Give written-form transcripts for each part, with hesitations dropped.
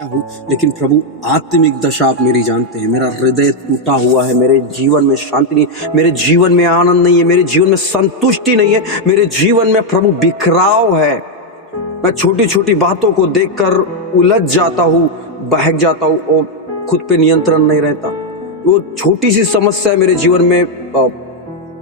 हूँ, लेकिन प्रभु आत्मिक दशा आप मेरी जानते हैं। मेरा हृदय टूटा हुआ है, मेरे जीवन में शांति नहीं, मेरे जीवन में आनंद नहीं है, मेरे जीवन में संतुष्टि नहीं है, मेरे जीवन में प्रभु बिखराव है। मैं छोटी छोटी बातों को देखकर उलझ जाता हूँ, बहक जाता हूँ और खुद पे नियंत्रण नहीं रहता। वो छोटी सी समस्या मेरे जीवन में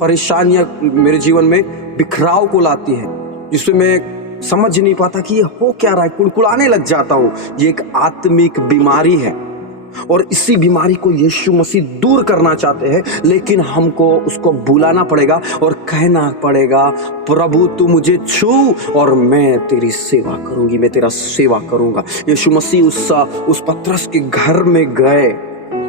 परेशानियां मेरे जीवन में बिखराव को लाती है, जिसमें मैं समझ नहीं पाता कि ये हो क्या रहा है, कुड़कुड़ाने लग जाता हूँ। ये एक आत्मिक बीमारी है और इसी बीमारी को यीशु मसीह दूर करना चाहते हैं, लेकिन हमको उसको बुलाना पड़ेगा और कहना पड़ेगा, प्रभु तू मुझे छू और मैं तेरी सेवा करूंगी, मैं तेरा सेवा करूंगा। यीशु मसीह उस पतरस के घर में गए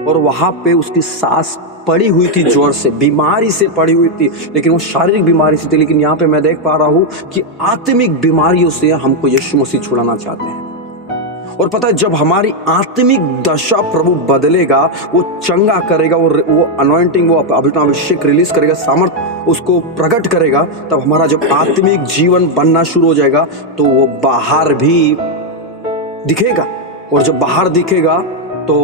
और वहां पे उसकी सांस पड़ी हुई थी, जोर से बीमारी से पड़ी हुई थी, लेकिन वो शारीरिक बीमारी से थी। लेकिन यहाँ पे मैं देख पा रहा हूँ कि आत्मिक बीमारियों से हमको यीशु मसीह छुड़ाना चाहते हैं। और पता है, जब हमारी आत्मिक दशा प्रभु बदलेगा, वो चंगा करेगा, वो अनॉइंटिंग, वो अभिषेक रिलीज करेगा, सामर्थ उसको प्रकट करेगा, तब हमारा जब आत्मिक जीवन बनना शुरू हो जाएगा तो वो बाहर भी दिखेगा। और जब बाहर दिखेगा तो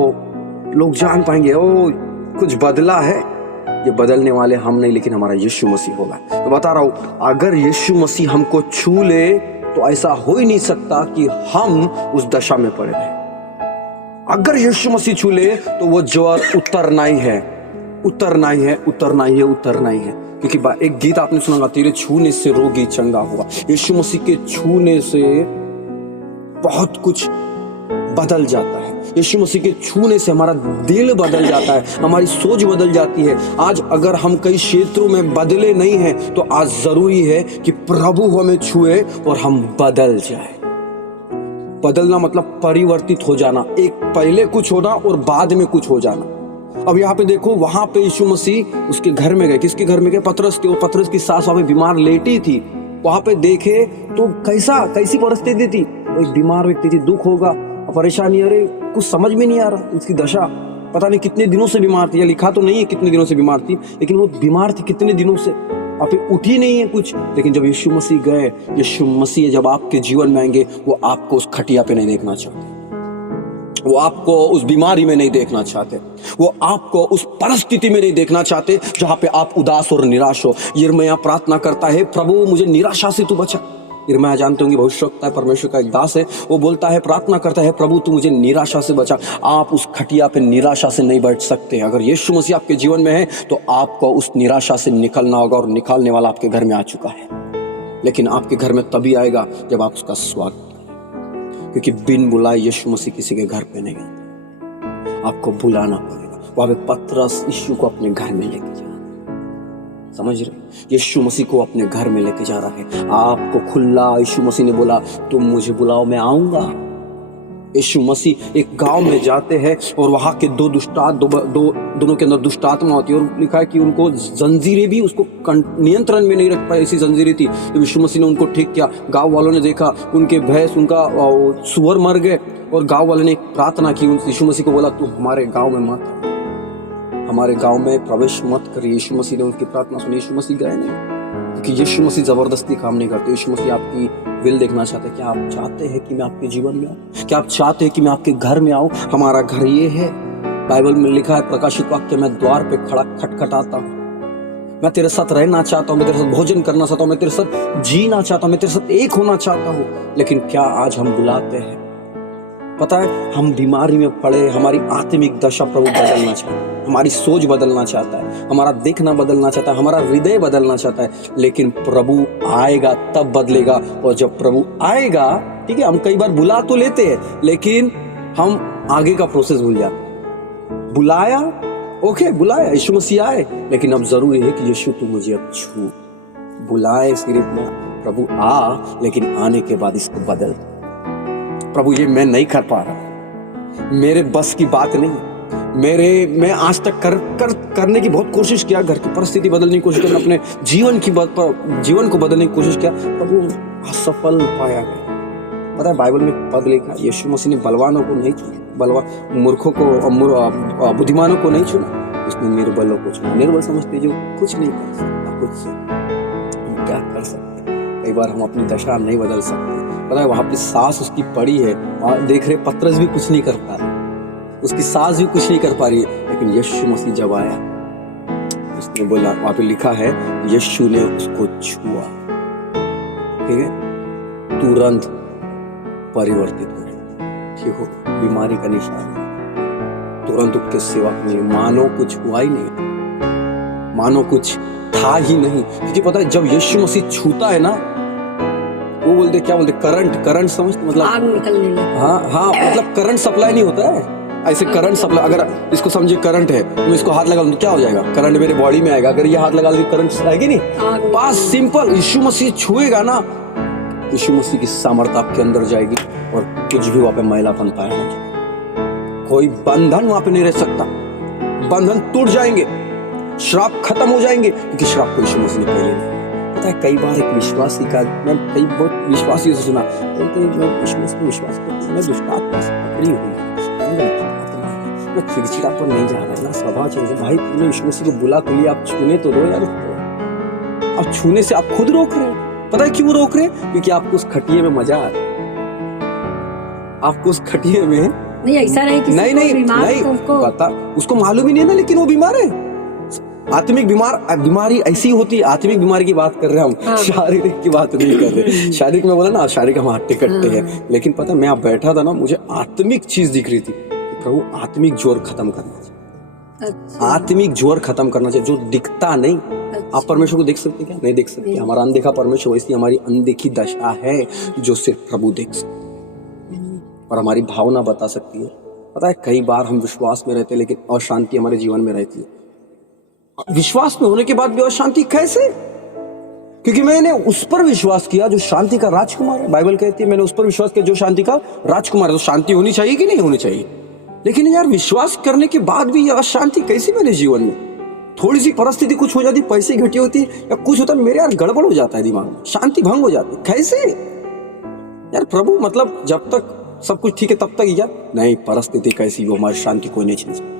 लोग जान पाएंगे, ओ कुछ बदला है। ये बदलने वाले हम नहीं, लेकिन हमारा यीशु मसीह होगा। तो बता रहा हूं, अगर यीशु मसीह हमको छू ले तो ऐसा हो ही नहीं सकता कि हम उस दशा में पड़े रहे। अगर यीशु मसीह छू ले तो वो ज्वर उतरना ही है, उतरना ही है, उतरना ही है, उतरना ही है। क्योंकि एक गीत आपने सुना, तेरे छूने से रोगी चंगा हुआ। यीशु मसीह के छूने से बहुत कुछ बदल जाता है। यीशु मसीह के छूने से हमारा दिल बदल जाता है, हमारी सोच बदल जाती है। आज अगर हम कई क्षेत्रों में बदले नहीं हैं, तो आज जरूरी है कि प्रभु हमें छुए और हम बदल जाए। बदलना मतलब परिवर्तित हो जाना, एक पहले कुछ होना और बाद में कुछ हो जाना। अब यहाँ पे देखो, वहां पे यीशु मसीह उसके घर में गए। किसके घर में गए? पतरस के। और पतरस की सास वहां पे बीमार लेटी थी। वहां पे देखे तो कैसी परिस्थिति थी। एक बीमार व्यक्ति थी, दुख होगा, परेशानी, अरे कुछ समझ में नहीं आ रहा। उसकी दशा पता नहीं कितने दिनों से बीमार थी, या लिखा तो नहीं है कितने दिनों से बीमार थी, लेकिन वो बीमार थी कितने दिनों से, आप उठी नहीं है कुछ। लेकिन जब यीशु मसीह गए, यीशु मसीह जब आपके जीवन में आएंगे, वो आपको उस खटिया पे नहीं देखना चाहते, वो आपको उस बीमारी में नहीं देखना चाहते, वो आपको उस परिस्थिति में नहीं देखना चाहते जहां पे आप उदास और निराश हो। यिर्मयाह प्रार्थना करता है, प्रभु मुझे निराशा से तू बचा। यिर्मयाह जानते होंगे, भविष्यवक्ता है, परमेश्वर का एक दास है। वो बोलता है, प्रार्थना करता है, प्रभु तू मुझे निराशा से बचा। आप उस खटिया पे निराशा से नहीं बैठ सकते। अगर यीशु मसीह आपके जीवन में है तो आपको उस निराशा से निकलना होगा, और निकालने वाला आपके घर में आ चुका है। लेकिन आपके घर में तभी आएगा जब आप उसका स्वागत करें, क्योंकि बिन बुलाए यीशु मसीह किसी के घर पे नहीं आता। आपको बुलाना पड़ेगा। वहां पे पतरस यीशु को अपने घर में लेके जा, समझ रहे? यीशु मसीह को अपने घर में लेके जा रहा है। आपको खुला यीशु मसीह ने बोला, तुम मुझे बुलाओ, मैं आऊंगा। यीशु मसीह एक गांव में जाते हैं और वहां के दोनों के अंदर दुष्ट आत्मा होती है, और लिखा है कि उनको जंजीरें भी उसको नियंत्रण में नहीं रख पाए, ऐसी जंजीरें थी। जब यीशु मसीह ने उनको ठीक किया, गांव वालों ने देखा उनके भैंस, उनका सुअर मर गए, और गांव वालों ने प्रार्थना की, यीशु मसीह को बोला, तू हमारे गाँव में मत, हमारे गांव में प्रवेश मत कर। यीशु मसीह ने उनकी प्रार्थना सुनी। यीशु मसीह गए नहीं, क्योंकि यीशु मसीह जबरदस्ती काम नहीं करते। यीशु मसीह आपकी विल देखना चाहते हैं। क्या आप चाहते हैं कि मैं आपके जीवन में आऊं? क्या आप चाहते हैं कि मैं आपके घर में आऊं? हमारा घर ये है। बाइबल में लिखा है, प्रकाशित वाक्य, मैं द्वार पे खड़ा खटखटाता हूं। मैं तेरे साथ रहना चाहता हूं, मैं तेरे साथ भोजन करना चाहता हूं, मैं तेरे साथ जीना चाहता हूं, मैं तेरे साथ एक होना चाहता हूं। लेकिन क्या आज हम बुलाते हैं? पता है, हम बीमारी में पड़े, हमारी आत्मिक दशा प्रभु बदलना चाहता है, हमारी सोच बदलना चाहता है, हमारा देखना बदलना चाहता है, हमारा हृदय बदलना चाहता है। लेकिन प्रभु आएगा तब बदलेगा। और जब प्रभु आएगा, ठीक है, हम कई बार बुला तो लेते हैं, लेकिन हम आगे का प्रोसेस भूल जाते हैं। बुलाया, ओके, बुलाया, यीशु मसीह आए, लेकिन अब जरूरी है कि यीशु तू मुझे अब छू। बुलाए सिर्फ ना, प्रभु आ, लेकिन आने के बाद इसको बदल। प्रभु ये मैं नहीं कर पा रहा, मेरे बस की बात नहीं, मैं आज तक करने की बहुत कोशिश किया, घर की परिस्थिति बदलने की कोशिश की, अपने जीवन को बदलने की कोशिश किया, प्रभु असफल पाया गया। पता है, बाइबल में पद लिखा, यीशु मसीह ने बलवानों को नहीं चुना, मूर्खों को, बुद्धिमानों को नहीं चुना, उसने निर्बलों को चुना। निर्बल समझते जो कुछ नहीं कर सकता, कुछ से हम क्या कर सकते? कई बार हम अपनी दशा नहीं बदल सकते, पता है वहां पे सांस उसकी पड़ी है, वहां देख रहे पतरस भी कुछ नहीं कर पा रहे, उसकी सांस भी कुछ नहीं कर पा रही, लेकिन यीशु मसीह जब आया उसने बोला, वहां पे लिखा है यीशु ने उसको छुआ, ठीक है, तुरंत परिवर्तित हो गया, ठीक हो, बीमारी का निशान तुरंत उसके सेवा करने, मानो कुछ हुआ ही नहीं, मानो कुछ था ही नहीं। क्योंकि पता है जब यीशु मसीह छूता है ना, वो बोलते क्या बोलते, करंट समझते, मतलब आग निकलने लगी। हाँ मतलब करंट सप्लाई नहीं होता है ऐसे, करंट सप्लाई, अगर इसको समझिए करंट है, तुम इसको हाथ लगा तो क्या हो जाएगा, करंट मेरे बॉडी में आएगा, अगर ये हाथ लगा तो करंट आएगी नहीं, बस सिंपल। यीशु मसीह छुएगा ना, यीशु मसीह की सामर्थ आपके अंदर जाएगी और कुछ भी वहां पे मैलापन पाया, कोई बंधन वहां पे नहीं रह सकता, बंधन टूट जाएंगे, श्राप खत्म हो जाएंगे, क्योंकि श्राप को यीशु मसीह ने पहले नहीं। पता है कई बार एक विश्वासी का, मैं कई बहुत विश्वासियों से सुना, मैं यीशु मसीह पे विश्वास करता हूं, मैं दुष्टात्मा से पकड़ी हुई, मैं चिड़चिड़ा पर नहीं जा रहा है ना, स्वभाव चेंज। भाई तुमने यीशु मसीह को बुला तो लिया, आप छूने तो दो यार, आप छूने से आप खुद रोक रहे हैं। पता है क्यों रोक रहे हैं? क्योंकि आपको उस खटिए में मजा आ रहा है, आपको उस खटिए में नहीं, ऐसा नहीं किसी नहीं पता, उसको मालूम ही नहीं ना, लेकिन वो बीमार है। आत्मिक बीमारी ऐसी होती है, आत्मिक बीमारी की बात कर रहे हैं हम, हाँ। शारीरिक की बात नहीं कर रहे। शारीरिक में बोला ना, शारीरिक हम हट्टे कट्टे हैं, लेकिन पता मैं आप बैठा था ना, मुझे आत्मिक चीज दिख रही थी, प्रभु आत्मिक जोर खत्म करना चाहिए, अच्छा। आत्मिक जोर खत्म करना चाहिए, जो दिखता नहीं। अच्छा। आप परमेश्वर को देख सकते क्या? नहीं देख सकते। हमारा अनदेखा परमेश्वर, वैसी हमारी अनदेखी दशा है जो सिर्फ प्रभु देख सकते, और हमारी भावना बता सकती है। पता है कई बार हम विश्वास में रहते हैं लेकिन अशांति हमारे जीवन में रहती है। विश्वास में होने के बाद भी अशांति कैसे? क्योंकि मैंने उस पर विश्वास किया जो शांति का राजकुमार है। बाइबल कहती है मैंने उस पर विश्वास किया जो शांति का राजकुमार है। तो शांति होनी चाहिए कि नहीं होनी चाहिए? लेकिन यार विश्वास करने के बाद भी अशांति कैसी मेरे जीवन में? थोड़ी सी परिस्थिति कुछ हो जाती, पैसे घटी होती या कुछ होता, मेरे यार गड़बड़ हो जाता है, दिमाग में शांति भंग हो जाती। कैसे यार? प्रभु मतलब जब तक सब कुछ ठीक है तब तक ही क्या? नहीं, परिस्थिति कैसी भी हमारी शांति कोई नहीं छीन सकती।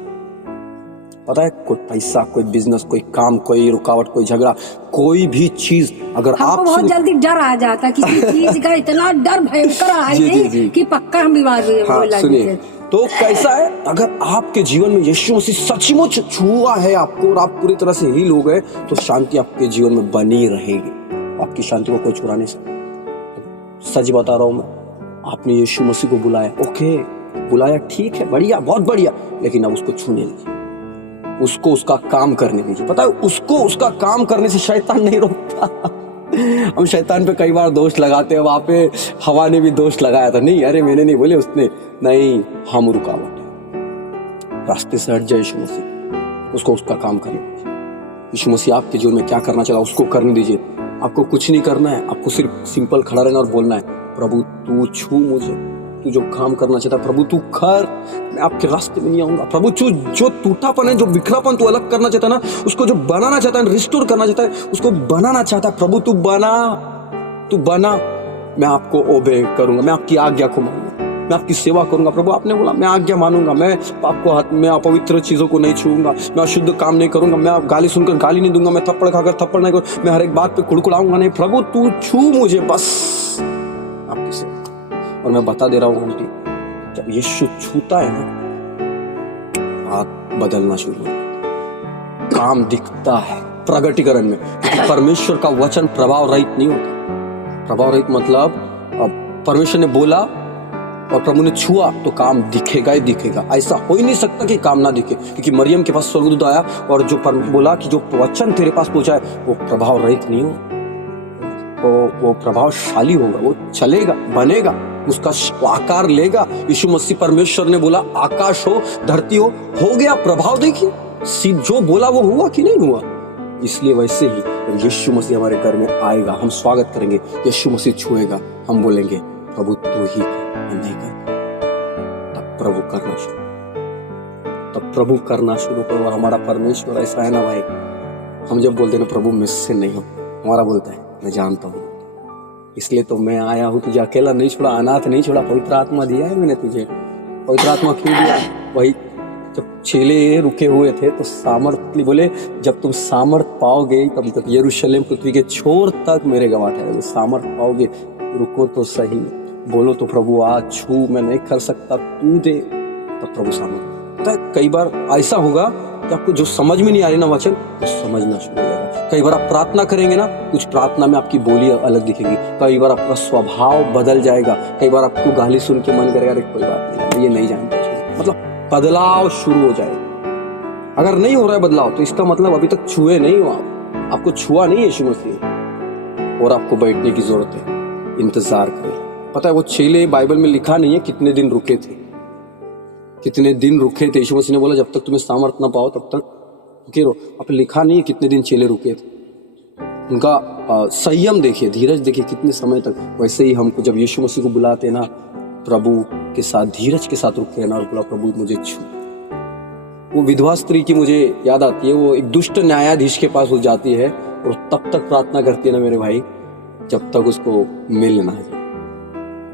पता है कोई पैसा, कोई बिजनेस, कोई काम, कोई रुकावट, कोई झगड़ा, कोई भी चीज अगर आप बहुत जल्दी डर आ जाता है किसी चीज का, इतना डर भयंकर आ है कि पक्का हम बीमार हुए। हाँ, सुनिए तो कैसा है, अगर आपके जीवन में यीशु मसीह सचमुच छुआ है आपको और आप पूरी तरह से हील हो गए तो शांति आपके जीवन में बनी रहेगी। आपकी शांति को कोई चुरा नहीं सकता। सच बता रहा हूं मैं, आपने यीशु मसीह को बुलाया, ओके बुलाया, ठीक है, बढ़िया, बहुत बढ़िया, लेकिन अब उसको छूने दीजिए, उसको उसका काम करने दीजिए। पता है उसको उसका काम करने से शैतान नहीं रोकता। हम शैतान पे कई बार दोष लगाते हैं, वहां पे हवा ने भी दोष लगाया था, नहीं अरे मैंने नहीं, बोले उसने, नहीं हम रुकावट है, रास्ते से हट जाए यीशु मसीह, उसको उसका काम करने दीजिए। यीशु मसीह आपके जीवन में क्या करना चाहता उसको करने दीजिए। आपको कुछ नहीं करना है, आपको सिर्फ सिंपल खड़ा रहना और बोलना है, प्रभु तू छू मुझे, तू जो काम करना चाहता है प्रभु तू कर, मैं आपके रास्ते में नहीं आऊंगा। प्रभु जो टूटापन है, जो बिखरापन तू अलग करना चाहता है ना, उसको जो बनाना चाहता है, रिस्टोर करना चाहता है, उसको बनाना चाहता है, प्रभु तू बना, मैं आपको ओबे करूंगा, मैं आपकी आज्ञा को मानूंगा, मैं आपकी सेवा करूंगा। प्रभु आपने बोला मैं आज्ञा मानूंगा, मैं आपको हाथ में अपवित्र चीजों को नहीं छूऊंगा, मैं अशुद्ध काम नहीं करूंगा, मैं आप गाली सुनकर गाली नहीं दूंगा, मैं थप्पड़ खाकर थप्पड़ नहीं करूंगा, मैं हर एक बात पे कुड़कुड़ाऊंगा नहीं। प्रभु तू छू मुझे बस आपकी सेवा। और मैं बता दे रहा हूँ आंटी, जब यीशु छूता है ना, हाथ बदलना शुरू होता है, काम दिखता है प्रगटीकरण में। परमेश्वर का वचन प्रभाव रहित नहीं होता। प्रभाव रहित मतलब परमेश्वर ने बोला और प्रभु ने छुआ तो काम दिखेगा ही दिखेगा। ऐसा हो ही नहीं सकता कि काम ना दिखे, क्योंकि मरियम के पास स्वर्गदूत आया और जो बोला कि जो वचन तेरे पास पहुंचा है वो प्रभाव रहित नहीं हो, वो प्रभावशाली होगा, वो चलेगा, बनेगा, उसका आकार लेगा। यीशु मसीह परमेश्वर ने बोला आकाश हो धरती हो गया, प्रभाव देखिए, जो बोला वो हुआ कि नहीं हुआ। इसलिए वैसे ही जब यीशु मसीह हमारे घर में आएगा, हम स्वागत करेंगे, यीशु मसीह छुएगा, हम बोलेंगे प्रभु तू ही नहीं कर, तब प्रभु करना शुरू करो। और हमारा परमेश्वर ऐसा है ना भाई, हम जब बोलते हैं ना प्रभु मुझसे नहीं हो, हमारा बोलता है मैं जानता हूँ, इसलिए तो मैं आया हूँ, तुझे अकेला नहीं छोड़ा, अनाथ नहीं छोड़ा, पवित्र आत्मा दिया है मैंने तुझे। पवित्र आत्मा क्यों दिया? वही जब चेले रुके हुए थे तो सामर्थ बोले, जब तुम सामर्थ पाओगे तब तक यरूशलेम पृथ्वी के छोर तक मेरे गवाह ठहरोगे। सामर्थ पाओगे, रुको तो सही। बोलो तो प्रभु आज छू, मैं नहीं कर सकता, तू दे, तब प्रभु सामने। पता है कई बार ऐसा होगा कि आपको जो समझ में नहीं आ रही ना वचन, तो समझना शुरू हो जाएगा। कई बार आप प्रार्थना करेंगे ना, कुछ प्रार्थना में आपकी बोली अलग दिखेगी, कई बार आपका स्वभाव बदल जाएगा, कई बार आपको गाली सुन के मन करेगा अरे कोई बात नहीं, ये नहीं जानता, मतलब बदलाव शुरू हो जाएगा। अगर नहीं हो रहा है बदलाव तो इसका मतलब अभी तक छुए नहीं हो आप, आपको छुआ नहीं यीशु मसीह, और आपको बैठने की जरूरत है, इंतजार करें। पता है वो चेले बाइबल में लिखा नहीं है कितने दिन रुके थे, कितने दिन रुके थे। यीशु मसीह ने बोला जब तक तुम्हें सामर्थ ना पाओ तब तक रुके रहो। अब लिखा नहीं है कितने दिन चेले रुके थे। उनका संयम देखिए, धीरज देखिए, कितने समय तक। वैसे ही हमको जब यीशु मसीह को बुलाते ना, प्रभु के साथ धीरज के साथ रुके ना और बोला प्रभु मुझे छू। वो विधवा स्त्री की मुझे याद आती है, वो एक दुष्ट न्यायाधीश के पास वो जाती है और तब तक प्रार्थना करती है ना मेरे भाई जब तक उसको मिल ना जाए।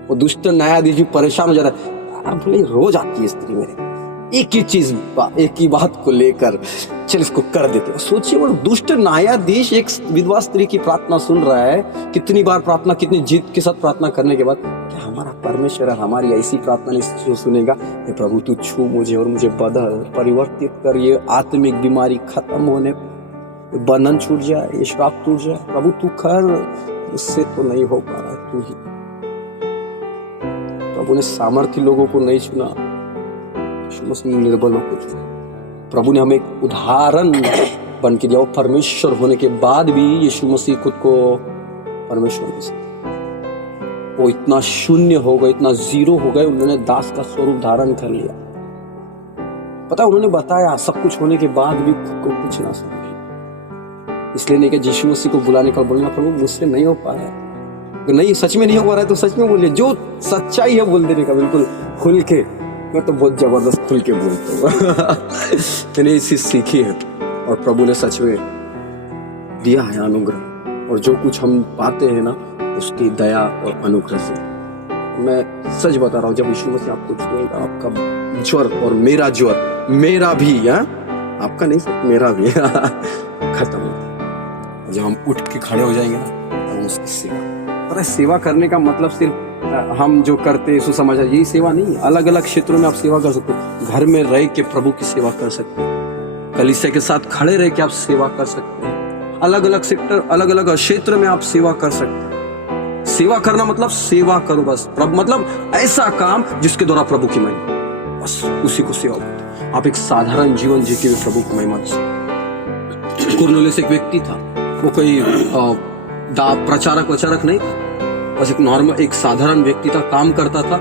वो दुष्ट न्यायाधीश भी परेशान हो जाता है, बोले रोज आती है स्त्री मेरे, एक ही चीज, एक ही बात को लेकर, चल इसको कर देते हैं। सोचिए वो दुष्ट न्यायाधीश एक विधवा स्त्री की प्रार्थना सुन रहा है, कितनी बार प्रार्थना, कितनी जीत के साथ प्रार्थना करने के बाद क्या हमारा परमेश्वर हमारी ऐसी प्रार्थना नहीं सुनेगा? हे प्रभु तू छू मुझे और मुझे बदल, परिवर्तित कर, ये आत्मिक बीमारी खत्म होने, बंधन छूट जाए, ये श्राप टूट जाए। प्रभु तू कर, उससे तो नहीं हो पा रहा, तू ही। प्रभु ने सामर्थ्य लोगों को नहीं चुना, यीशु मसीह ने निर्बलों को चुना। प्रभु ने हमें एक उदाहरण बन के दिया। वो परमेश्वर होने के बाद भी यीशु मसीह खुद को परमेश्वर नहीं समझा। वो इतना शून्य हो गए, इतना जीरो हो गए, उन्होंने दास का स्वरूप धारण कर लिया। पता उन्होंने बताया सब कुछ होने के बाद भी खुद को कुछ ना समझे। इसलिए नहीं कि यीशु मसीह को बुलाने का बोलना प्रभु मुझसे नहीं हो पा रहा है, नहीं सच में नहीं हो पा रहा है तो सच में बोलिए, जो सच्चाई है बोल देने का, बिल्कुल खुल के। मैं तो बहुत जबरदस्त खुल के बोलता हूँ मैंने इसी सीखी है और प्रभु ने सच में दिया है अनुग्रह, और जो कुछ हम पाते हैं ना उसकी दया और अनुग्रह से। मैं सच बता रहा हूँ, जब यीशु मसीह आपको छुएगा, आपका ज्वर और मेरा ज्वर, मेरा भी है, आपका नहीं सिर्फ मेरा भी खत्म होगा। जब हम उठ के खड़े हो जाएंगे ना तो उसकी सेवा, पता है सेवा करने का मतलब सिर्फ हम जो करते हैं सुसमाचार यही सेवा नहीं है। अलग अलग क्षेत्रों में आप सेवा कर सकते हो। घर में रह के प्रभु की सेवा कर सकते हैं, कलीसिया के साथ खड़े रह के आप सेवा कर सकते हैं, अलग अलग सेक्टर, अलग अलग क्षेत्र में आप सेवा कर सकते हैं। सेवा करना मतलब सेवा करो बस, मतलब ऐसा काम जिसके द्वारा प्रभु की महिमा, बस उसी को सेवा करते। आप एक साधारण जीवन जी के प्रभु की महिमा। कुरनेलियुस एक व्यक्ति था, वो कोई प्रचारक वचारक नहीं था, बस एक नॉर्मल, एक साधारण व्यक्ति था, काम करता था,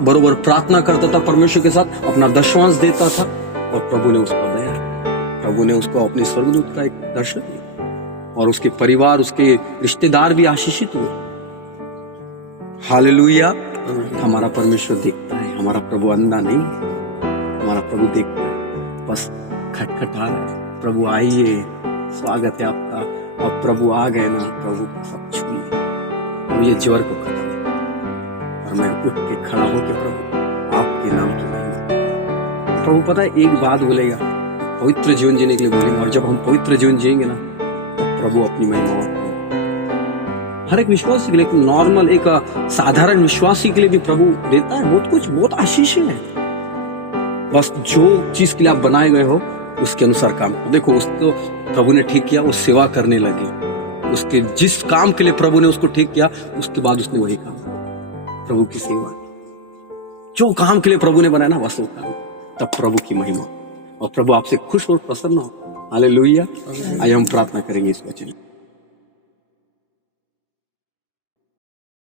बरोबर प्रार्थना करता था परमेश्वर के साथ, अपना दशवांश देता था, और प्रभु ने उसको दया, प्रभु ने उसको अपने स्वर्गदूत का एक दर्शन दिया, और उसके परिवार, उसके रिश्तेदार भी आशीषित हुए। हालेलुया। हमारा परमेश्वर देखता है, हमारा प्रभु अंधा नहीं है, हमारा प्रभु देखता है, बस खटखटा रहा है, प्रभु आइए, स्वागत है आपका। और प्रभु आ गए ना, प्रभु सब छुइए, और ये ज्वर को खत्म, और मैं उठ के खड़ा होकर प्रभु आपके नाम की महिमा। प्रभु पता है एक बात बोलेगा, पवित्र जीवन जीने के लिए बोलेंगे, और जब हम पवित्र जीवन जिएंगे ना तो प्रभु अपनी महिमा और हर एक विश्वासी के लिए, एक नॉर्मल, एक साधारण विश्वासी के लिए भी प्रभु देता है बहुत कुछ, बहुत आशीष है। बस जो चीज के लिए आप बनाए गए हो उसके अनुसार काम करो। देखो उसको प्रभु ने ठीक किया, वो सेवा करने लगी, उसके जिस काम के लिए प्रभु ने उसको ठीक किया उसके बाद उसने वही काम, प्रभु की सेवा, जो काम के लिए प्रभु ने बनाया ना बस वो काम, तब प्रभु की महिमा, और प्रभु आपसे खुश और प्रसन्न हो। हालेलुया। आइए हम प्रार्थना करेंगे इस वचन।